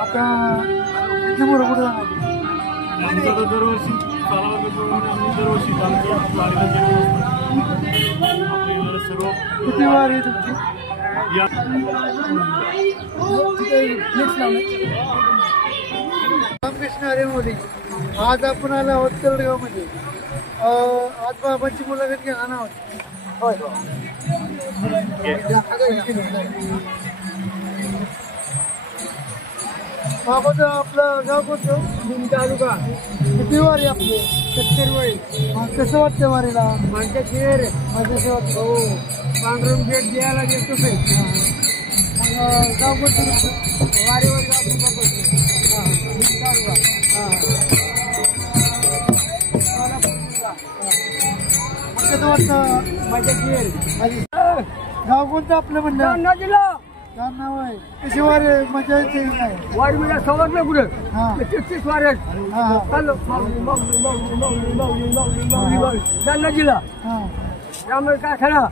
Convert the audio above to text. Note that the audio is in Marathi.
आता किती मोठं कुठं जाणार दरवर्षी दरवर्षी सर्व किती वार आहे तुमची रामकृष्ण हरी मोदी. आज आपण आलो आहोत तरडगावमध्ये. आज बाबांची मुलाखत घेणार आहोत. होय बाबाचं आपलं गाव कोणतं? तालुका. किती वारी आपली? 70 वारी. कसं वाटतं वारीला? माझ्या शेर माझ्या वाटतं. हो पांढरून भेट द्यायला देतो मग गाव कोणतं? वारीवर गाव कसं वाटतं? माझ्या शेर गाव कोणतं आपलं म्हणलं? नाव आहे. कशी वारी मजा येते नाही? वारी म्हणजे सवारलं कुठं? 33 वाऱ्या जालना जिल्हा त्यामुळे काय खरा.